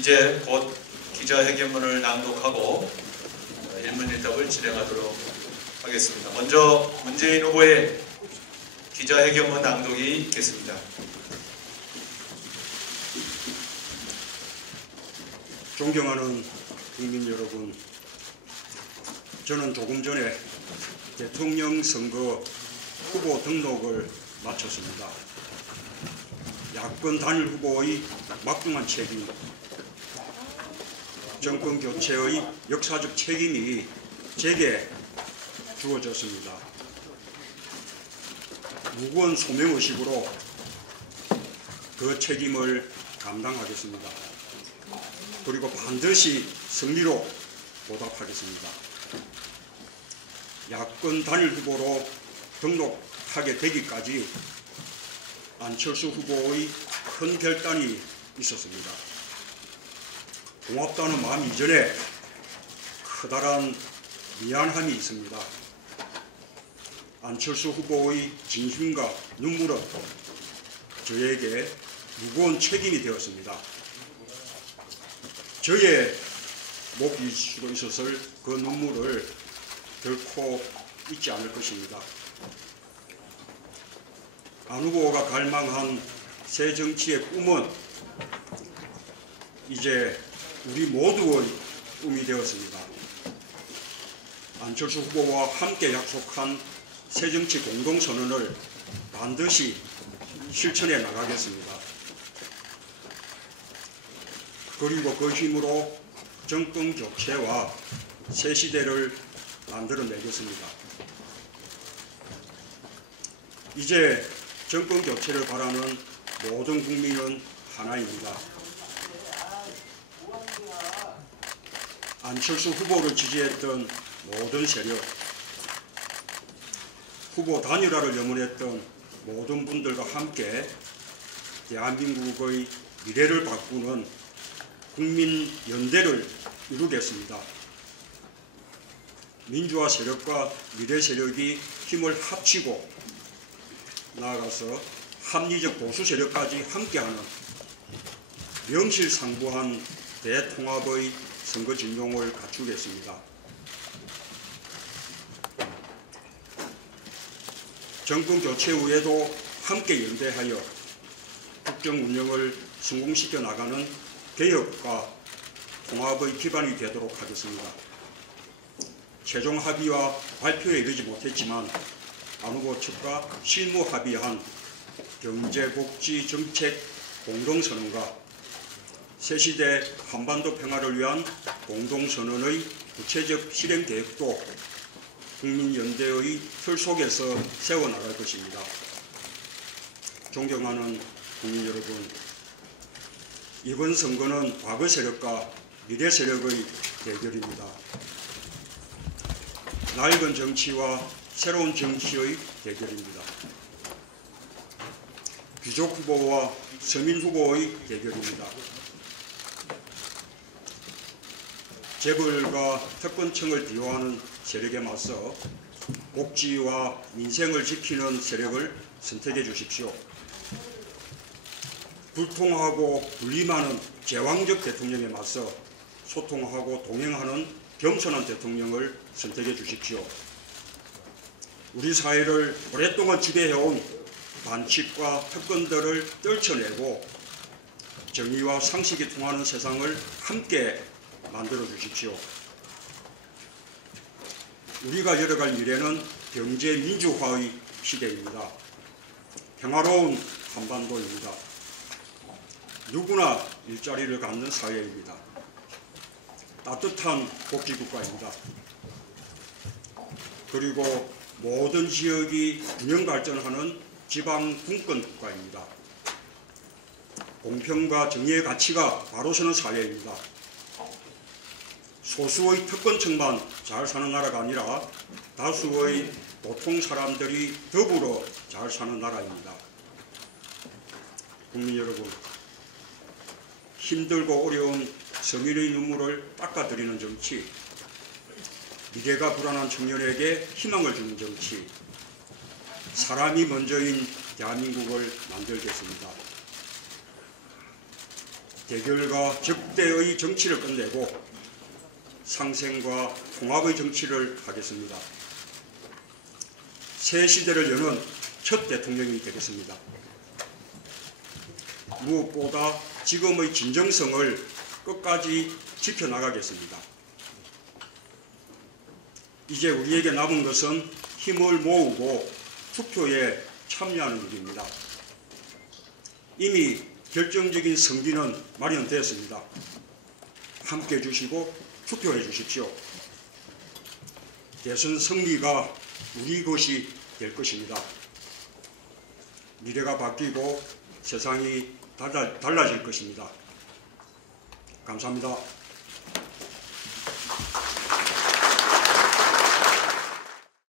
이제 곧 기자회견문을 낭독하고 어, 일문일답을 진행하도록 하겠습니다. 먼저 문재인 후보의 기자회견문 낭독이 있겠습니다. 존경하는 국민 여러분, 저는 조금 전에 대통령 선거 후보 등록을 마쳤습니다. 야권 단일 후보의 막중한 책임, 정권 교체의 역사적 책임이 제게 주어졌습니다. 무거운 소명의식으로 그 책임을 감당하겠습니다. 그리고 반드시 승리로 보답하겠습니다. 야권 단일 후보로 등록하게 되기까지 안철수 후보의 큰 결단이 있었습니다. 고맙다는 마음 이전에 커다란 미안함이 있습니다. 안철수 후보의 진심과 눈물은 저에게 무거운 책임이 되었습니다. 저의 수도 있었을 그 눈물을 결코 잊지 않을 것입니다. 안 후보가 갈망한 새 정치의 꿈은 이제 우리 모두의 꿈이 되었습니다. 안철수 후보와 함께 약속한 새 정치 공동선언을 반드시 실천해 나가겠습니다. 그리고 그 힘으로 정권 교체와 새 시대를 만들어내겠습니다. 이제 정권 교체를 바라는 모든 국민은 하나입니다. 안철수 후보를 지지했던 모든 세력, 후보 단일화를 염원했던 모든 분들과 함께 대한민국의 미래를 바꾸는 국민 연대를 이루겠습니다. 민주화 세력과 미래 세력이 힘을 합치고 나아가서 합리적 보수 세력까지 함께하는 명실상부한 대통합의 선거 진용을 갖추겠습니다. 정권 교체 후에도 함께 연대하여 국정 운영을 성공시켜 나가는 개혁과 통합의 기반이 되도록 하겠습니다. 최종 합의와 발표에 이르지 못했지만 안 후보 측과 실무 합의한 경제복지 정책 공동선언과 새시대 한반도 평화를 위한 공동선언의 구체적 실행 계획도 국민연대의 틀 속에서 세워나갈 것입니다. 존경하는 국민 여러분, 이번 선거는 과거 세력과 미래 세력의 대결입니다. 낡은 정치와 새로운 정치의 대결입니다. 귀족 후보와 서민 후보의 대결입니다. 재벌과 특권층을 비호하는 세력에 맞서 복지와 민생을 지키는 세력을 선택해 주십시오. 불통하고 분리하는 제왕적 대통령에 맞서 소통하고 동행하는 겸손한 대통령을 선택해 주십시오. 우리 사회를 오랫동안 지배해온 반칙과 특권들을 떨쳐내고 정의와 상식이 통하는 세상을 함께 만들어 주십시오. 우리가 열어갈 미래는 경제 민주화의 시대입니다. 평화로운 한반도입니다. 누구나 일자리를 갖는 사회입니다. 따뜻한 복지국가입니다. 그리고 모든 지역이 균형 발전하는 지방 분권 국가입니다. 공평과 정의의 가치가 바로 서는 사회입니다. 소수의 특권층만 잘 사는 나라가 아니라 다수의 보통 사람들이 더불어 잘 사는 나라입니다. 국민 여러분, 힘들고 어려운 서민의 눈물을 닦아드리는 정치, 미래가 불안한 청년에게 희망을 주는 정치, 사람이 먼저인 대한민국을 만들겠습니다. 대결과 적대의 정치를 끝내고 상생과 통합의 정치를 하겠습니다. 새 시대를 여는 첫 대통령이 되겠습니다. 무엇보다 지금의 진정성을 끝까지 지켜나가겠습니다. 이제 우리에게 남은 것은 힘을 모으고 투표에 참여하는 일입니다. 이미 결정적인 성기는 마련되었습니다. 함께 해주시고 투표해 주십시오. 대선 승리가 우리 것이 될 것입니다. 미래가 바뀌고 세상이 달라, 달라질 것입니다. 감사합니다.